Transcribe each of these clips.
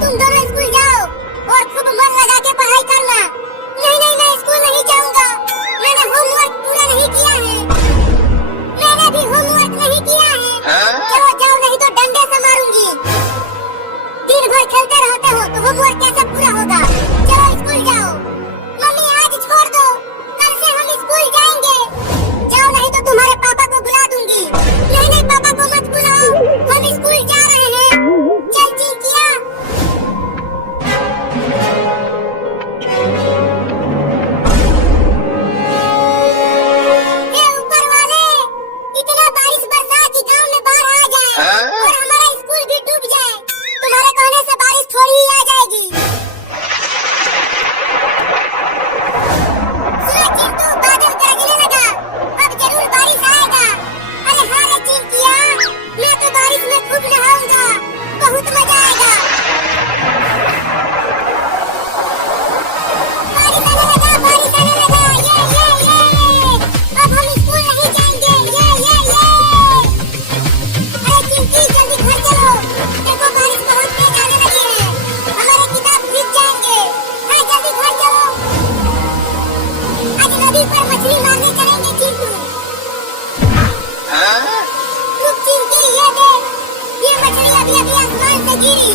तुम दोनों स्कूल जाओ और खूब मन लगा के पढ़ाई करना। नहीं नहीं, मैं स्कूल नहीं जाऊंगा। मैंने होमवर्क पूरा नहीं किया है। मैंने भी होमवर्क नहीं किया है। चलो जाओ, नहीं तो डंडे से मारूंगी। दिन भर खेलते रहते हो तो होमवर्क कैसे पूरा होगा। चलो स्कूल जाओ। मम्मी आज छोड़ दो, कल से हम स्कूल जाएंगे। जाओ, नहीं तो तुम्हारे पापा को बुला दूंगी। नहीं नहीं, पापा को मत बुलाओ, हम स्कूल जा रहे हैं। चल चिंकिया। हे ऊपर वाले, इतना बारिश बरसा कि गांव में बाढ़ आ जाए और हमारा स्कूल भी डूब जाए। तुम्हारे कहने से बारिश थोड़ी ही आ जाएगी। सुनो चिंटू, बादल गरजने लगा, अब जरूर बारिश आएगा। अरे हाँ रे चिंकिया, मैं तो बारिश में खूब नहाऊंगा, बहुत मजा आएगा। बारिश आने लगा, ये अब हम स्कूल नहीं जाएंगे। अरे चिंकी, जल्दी घर चलो, देखो बारिश बहुत तेज आने लगी है, हमारे किताब भीग जाएंगे। हाँ जल्दी घर चलो, आज नदी पर मछली मारने चलेंगे चिंटू। रुक चिंकी, ये देख, ये मछली अभी अभी आसमान से गिरी।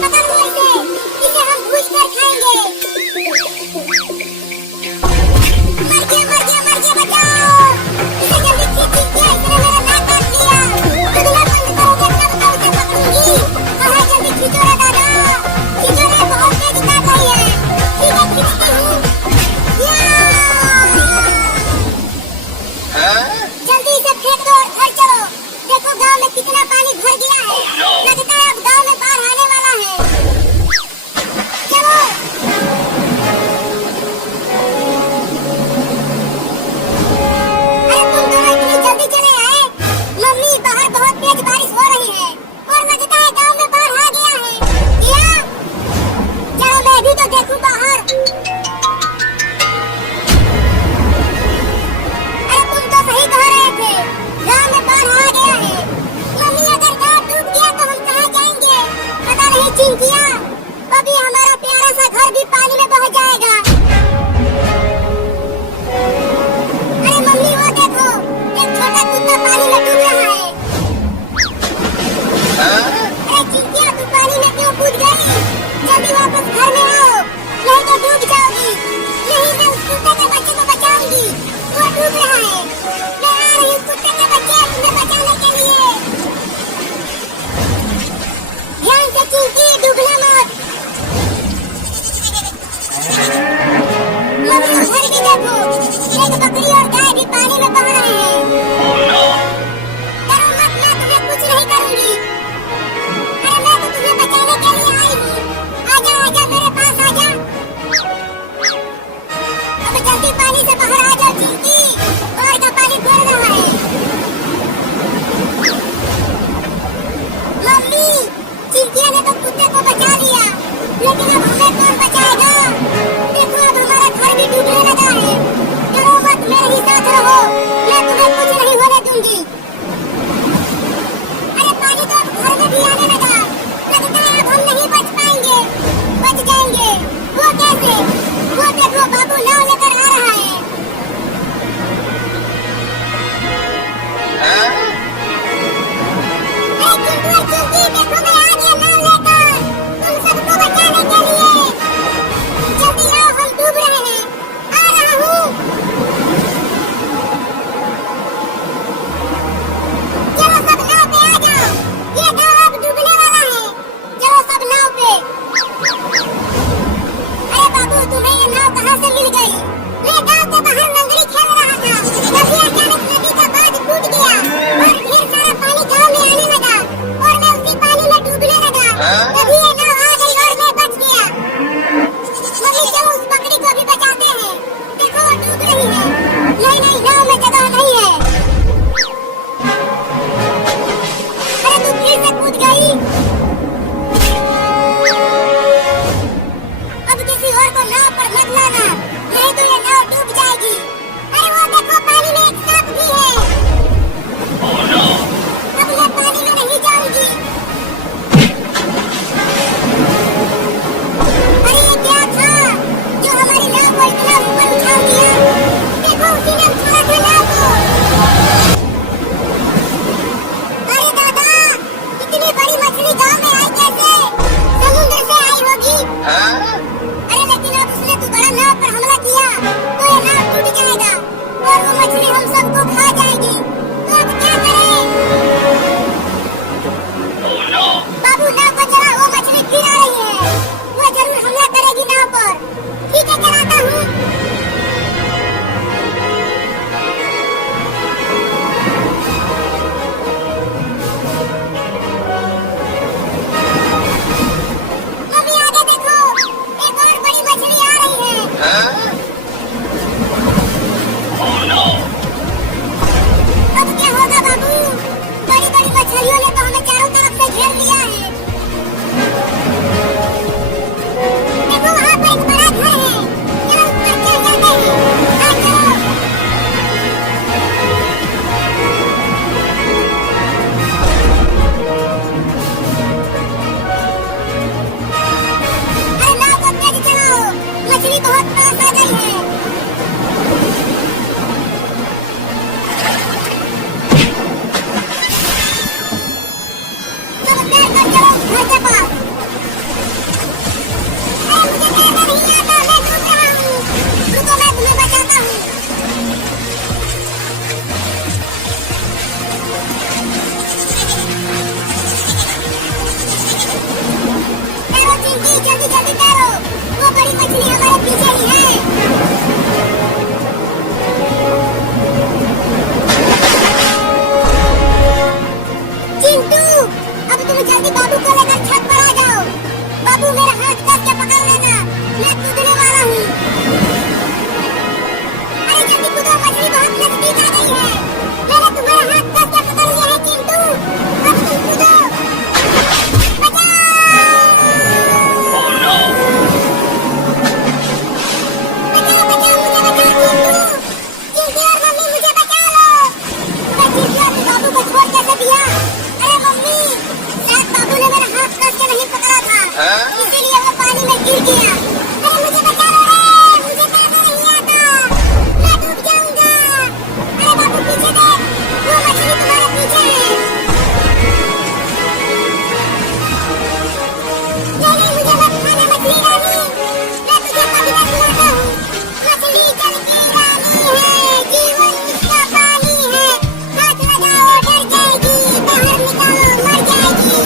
पकड़ लो इसे हम भूज कर खाएंगे। मर गया, बचाओ। इसे जल्दी चिंकिया, इसने मेरा नाक काट लिया। दुनिया बंद करोगे तब तो उसे पकड़ूंगी। हाँ जल्दी खींचो रे दादा, खींचो रे, बहुत तेज काट रही है। ठीक है, खींचती हूँ। जल्दी इसे फेंक दो और घर चलो। देखो गांव में कितना पानी भर गया है। लगता है अब गांव में बाढ़ आने वाला है। चलो। अरे तुम दोनों इतनी जल्दी चले आए। मम्मी, बाहर बहुत तेज बारिश हो रही है और लगता है गांव में बाढ़ आ गया है। क्या? चलो मैं भी तो देखूं बाहर। अरे तुम तो सही कह रहे थे, गांव में बाढ़ आ गया है। मम्मी, अगर गांव डूब गया तो हम कहाँ जाएंगे? पता नहीं चिंकिया, अभी हमारा प्यारा सा घर भी पानी में बह जाएगा। अरे मम्मी, वो देखो, एक छोटा कुत्ता पानी में डूब रहा है। अरे चिंकिया, तू पानी में क्यों कूद गई? जल्दी वापस घर में आओ, नहीं तो डूब जाओगी। नहीं, मैं उस कुत्ते के बच्चे को बचाऊंगी, वो डूब रहा है। मैं आ रही हूँ कुत्ते के बच्चे, तुम्हें बचाने के लिए। ध्यान से चिंकी, डूबना मत। मम्मी, उधर भी देखो, एक बकरी और गाय भी पानी में बह रहे हैं। डरो मत, मैं तुम्हें कुछ नहीं करूंगी। अरे मैं तो तुम्हें बचाने के लिए आई हूँ। आजा मेरे पास आजा। अब जल्दी पानी से बाहर आ जाओ चिंकी, बाढ़ का पानी बढ़ रहा है। मम्मी, चिंकिया ने तो कुत्ते को बचा लिया, लेकिन अब हमें कौन बचाएगा? देखो अब हमारा घर भी डूबने लगा है। डरो मत, मेरे ही साथ रहो, मैं तुम्हें लेकर छत पर आ जाओ। बाबू मेरा हाथ कस के पकड़ लेना, मैं कूदने वाला हूँ। अरे जल्दी कूदो, मछली बहुत नजदीक आ गई है। मैंने तुम्हारा हाथ कस के पकड़ लिया है चिंटू, अब तुम कूदो। इसीलिए वो पानी में गिर गया। अरे मुझे बचा लो रे, मुझे तैरना नहीं आता, मैं डूब जाऊंगा। अरे बाबू पीछे देख, वो मछली तुम्हारे पीछे है। नहीं मुझे मत खाना मछली रानी, मैं तुझे कभी ना खिलाता हूँ। मछली जल की रानी है, जीवन इसका पानी है, हाथ लगाओ डर जाएगी, बाहर निकालो मर जाएगी।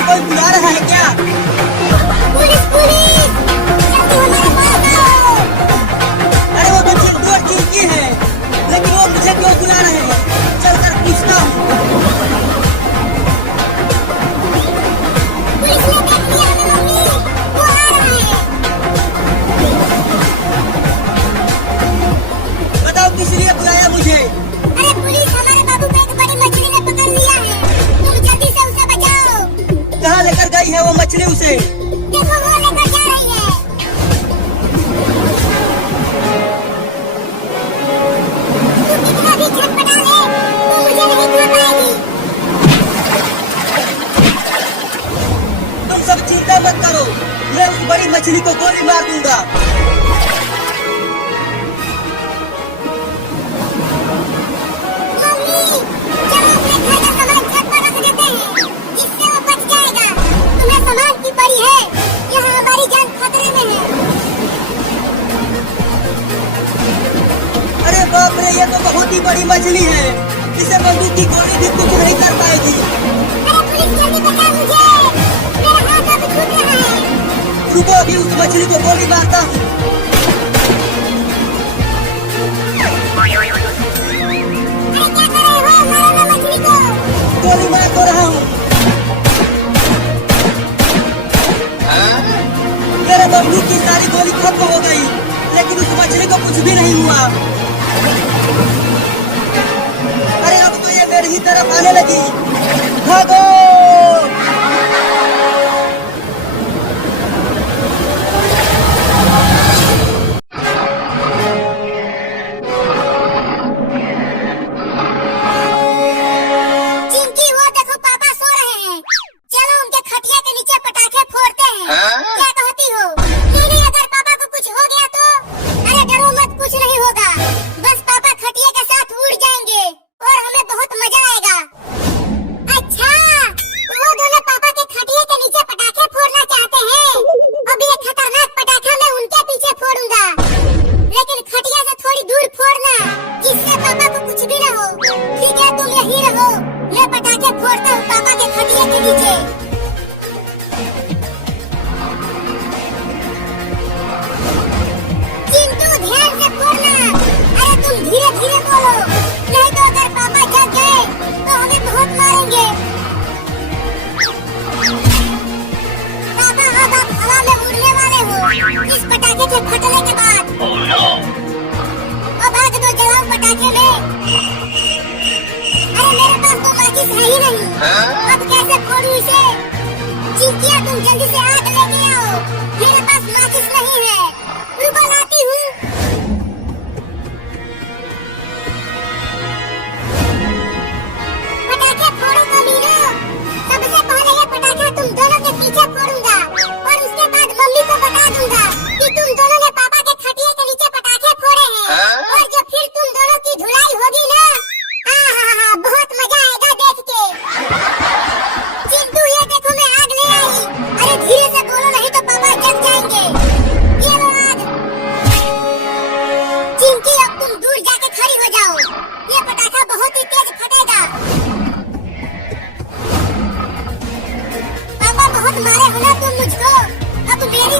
कोई बुला रहा है क्या? पुलिस पुलिस, जल्दी हमारे पास आओ। अरे वो तो चिंटू और चिंकी है, लेकिन वो मुझे क्यों बुला रहे हैं? चलकर पूछता हूँ। पुलिस ने देख लिया हमें मम्मी, वो आ रहा है। बताओ किस लिए बुलाया मुझे? अरे पुलिस, हमारे बाबू को एक बड़ी मछली ने पकड़ लिया है, तुम जल्दी से उसे बचाओ। कहाँ लेकर गई है वो मछली उसे? देखो वो लेकर जा रही है। तू कितना भी छटपटा ले, वो मुझे नहीं खा पाएगी। तुम सब चिंता मत करो, मैं उस बड़ी मछली को गोली मार दूंगा। मम्मी, चलो अपने घर का सामान छत पर रख देते हैं, जिससे वो बच जाएगा। तुम्हें सामान की पड़ी है, यहाँ हमारी जान खतरे में है। अरे बाप रे, ये तो बहुत ही बड़ी मछली है, इसे बंदूक की गोली भी कुछ नहीं कर पाएगी। अरे पुलिस जल्दी बचा मुझे, मेरा हाथ अब छूट रहा है। रुको, अभी उस मछली को गोली मारता हूँ। अरे क्या कर रहे हो, मारो ना मछली को। गोली मार तो रहा हूँ। मेरे बंदूक की सारी गोली खत्म हो गई, लेकिन उस मछली को कुछ भी नहीं हुआ। अरे अब तो ये मेरी ही तरफ आने लगी, भागो। चिंकी, वो देखो पापा सो रहे हैं, चलो उनके खटिया के नीचे पटाखे फोड़ते हैं। क्या कहती हो? नहीं, अगर पापा को कुछ हो गया तो? अरे डरो मत, कुछ नहीं होगा, बस पापा खटिया के साथ उड़ जाएंगे और हमें बहुत मजा आएगा। अच्छा, वो दोनों पापा के खटिया के नीचे पटाखे फोड़ना चाहते हैं। अब ये खतरनाक पटाखा मैं उनके पीछे फोड़ूंगा, लेकिन खटिया से थोड़ी दूर फोड़ना, जिससे पापा को कुछ भी न हो। ठीक है, तुम यहीं रहो, मैं पटाखे फोड़ता हूँ पापा के खटिया के नीचे। चिंटू, ध्यान से फोड़ना। अरे तुम धीरे धीरे बोलो, नहीं तो अगर पापा जग गए तो हमें बहुत मारेंगे। पापा, अब आप हवा में उड़ने वाले हो इस पटाखे के फटने के बाद। अब आग तो जलाओ पटाखे में। अरे मेरे पास तो माचिस है ही नहीं, अब कैसे फोड़ूं इसे? चिंकिया, तुम जल्दी से आग लेके आओ,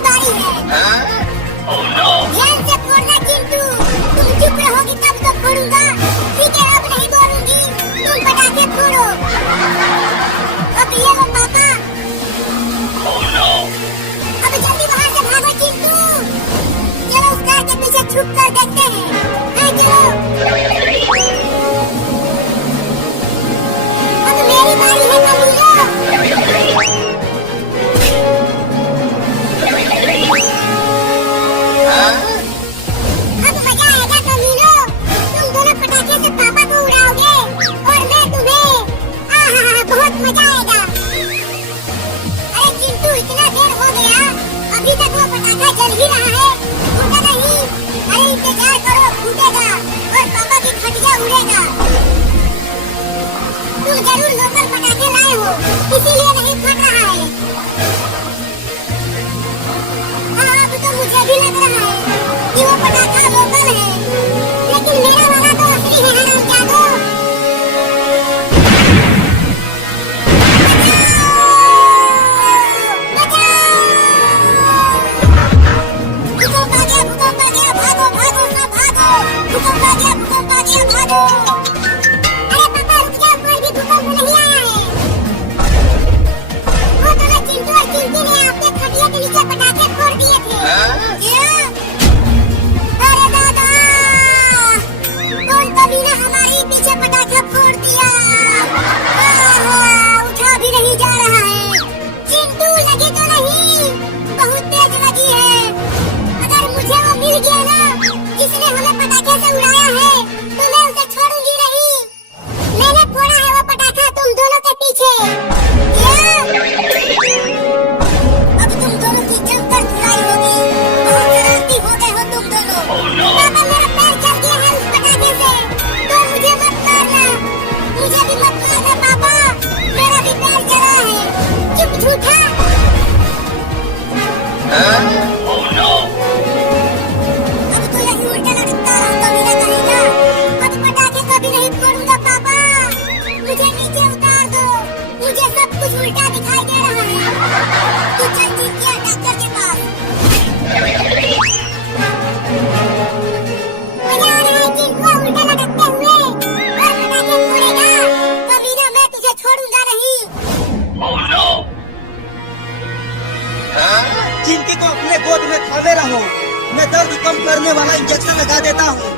मेरी बारी है। ध्यान से फोड़ना चिंटू, तुम चुप रहोगी तब तो फोड़ूंगा। ठीक है, अब नहीं बोलूंगी, तुम पटाखे फोड़ो। अब ये लो पापा। अब जल्दी बाहर से भागो चिंटू। चलो उस कार के पीछे छुप कर देखते हैं। हाँ चलो। अब मेरी बारी है कमीनो। अब मजा आएगा कमीनो। तुम दोनों पटाखे से पापा को उड़ाओगे और मैं तुम्हें। आहा, बहुत मजा आएगा। अरे चिंटू, इतना देर हो गया, अभी तक वो पटाखा जल ही रहा है। फूटा नहीं। अरे इंतजार करो, फूटेगा और पापा की खटिया उड़ेगा। तुम जरूर लोकल पटाखे लाए हो, इसीलिए नहीं फट रहा है। हाँ, अब तो मुझे भी लग रहा है कि वो पटाखा लोकल है, लेकिन मेरा वाला तो असली है हरामजादो। भूकंप आ गया, भूकंप आ गया, भागो भागो सब भागो। भूकंप आ गया, भूकंप आ गया, भागो। अरे पापा रुक जाओ, कोई भी भूकंप नहीं आया है। वो तो ना चिंटू और चिंटी ने आपके खटिया के नीचे पटाखे फोड़ दिए थे। क्या? अरे दादा, कौन कमीना हमारे पीछे पटाखा फोड़ दिया। उठा भी नहीं जा रहा है। चिंटू, लगी तो नहीं, बहुत तेज लगी है। अगर मुझे वो मिल गया ना, जिसने हमें पटाखे से उड़ाया है, तो मैं उसे छोड़ूंगी नहीं। मैंने फोड़ा है वो पटाखा तुम दोनों के पीछे। क्या? अब तुम दोनों की जमकर धुलाई होगी। बहुत शरारती हो गए हो तुम दोनों। पापा, मेरा पैर जल गया है उस पटाखे से, तो मुझे मत मारना। मुझे भी मत मारना पापा, मेरा भी पैर जला है। चुप झूठा। अब तो यही उल्टा लटकता रहा कमीना कहेगा। अब पटाखे कभी नहीं फोड़ूंगा पापा, मुझे नीचे उतार दो। मुझे सब कुछ उल्टा दिखाई दे रहा है। तू चल चिंटिया डॉक्टर के पास। मजा आ रहा है चिंटू उल्टा लटकते हुए और पटाखे फोड़ेगा। कमीना, मैं तुझे छोड़ूंगा नहीं। चिंटी को अपने गोद में थामे रहो, मैं दर्द कम करने वाला इंजेक्शन लगा देता हूँ।